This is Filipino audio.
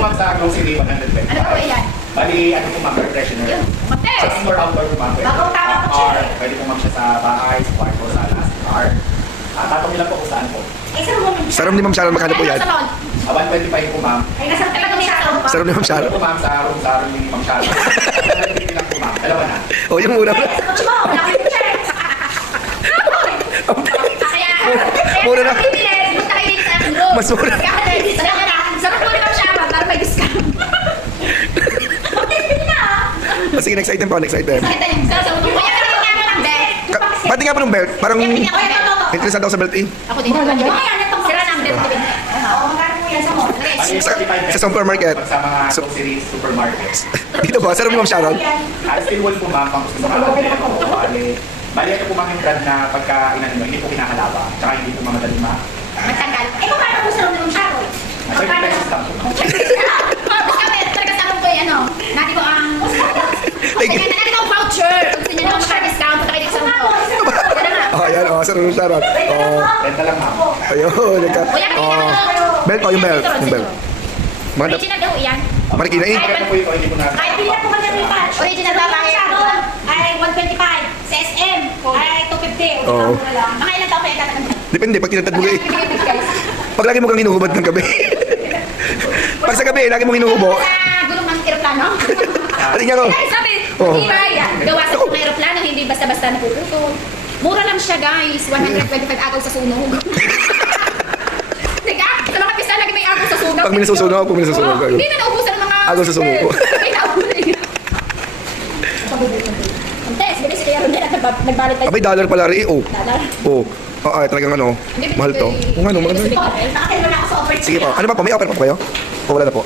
ma'am sa grocery, 100 pesos. Ano po yan? Bali, ano po ma'am, air freshener. Yun, Sa mates. indoor, outdoor po ma'am. Bagong tama ko siya eh. Pwede po ma'am siya sa bahay, sa kwarto, sa car. Tatong nilang po kung saan po. Eh, saan mo? Sa room ni Ma'am Sharon, magkano po yan? 125 po ma'am. Ay, nasaan talaga may araw pa? Sa room ni Ma'am Sharon. Ano po ma'am sa room ni Ma'am Sharon. 150 lang po ma'am. Dalawa na. Oh, yung mura. Ay, sa kotse mo, wala kang picture. Kaya, Mura na. Punta kayo dito sa aking room. Mas mura. Kaya, salamat na. Sarap mo naman siya, para may discount. Mag-test na. Ah, sige, next item po, next item. Sakit na yung sa ulo. Kuya, kaya nga mo ng belt. Pati nga po ng belt, parang Kuya, ito. interesado ako sa belt eh. Ako din. Sira ng belt ko din. Oo, magkano mo yan sa mall? Bali, Sa- 45 pesos sa supermarket. Pag sa mga So- grocery supermarkets. Dito po, sa room ni Ma'am Sharon. Steel wool po ma'am, pang gusto sa mga po. Bali, ito po ma'am yung brand na pagka inano mo, hindi po kinakalaba. Tsaka hindi po mamagali ma. Matagal. Eh, kung paano ko sa room ng Sharon? 30 pesos lang po. Tapos kami, talaga sa room ko yung ano, natin ko ang... Thank you. Natin ko ang voucher. Kung gusto niyo naman maka-discount, punta kayo dito sa room ko. Yan na nga. Oh, ayan, oh, sa room ni Sharon. Oh, Renta lang ma'am. ayun, nagka. Kuya, kanina Oh, ka belt po, yung belt. Yung belt. Mga Original daw yan. marikina eh. Ito po ito, hindi po na. Kahit pila po kami ng patch. Original daw lang Sharon ay 125. Sa SM ay 250. Oo. Mga ilang taon kayo tataganda? Depende, pag tinatad mo eh. Pag lagi mo kang hinuhubad ng gabi. Pag sa gabi, lagi mong hinuhubo. Sa gulong ng aeroplano. Ano niya ko? Ay, sabi, Oo. di ba yan? Gawa sa ng aeroplano, hindi basta-basta napuputo. Mura lang siya guys, 125 agaw sa sunog. Teka, sa mga pista lagi may agaw sa sunog. Pag may nasusunog, pag may nasusunog. Oo, hindi na naubusan ng mga... Agaw sa sunog. May naubusan. Contes, bilis kaya rin at nagbalit tayo. Abay, dollar pala rin eh. Oh. Dalar. Oh. Oo, talagang ano, mahal to. Kung ano, maganda. Nakakil mo na ako sa offer. Sige po, ano pa po? May offer pa po kayo? O wala na po?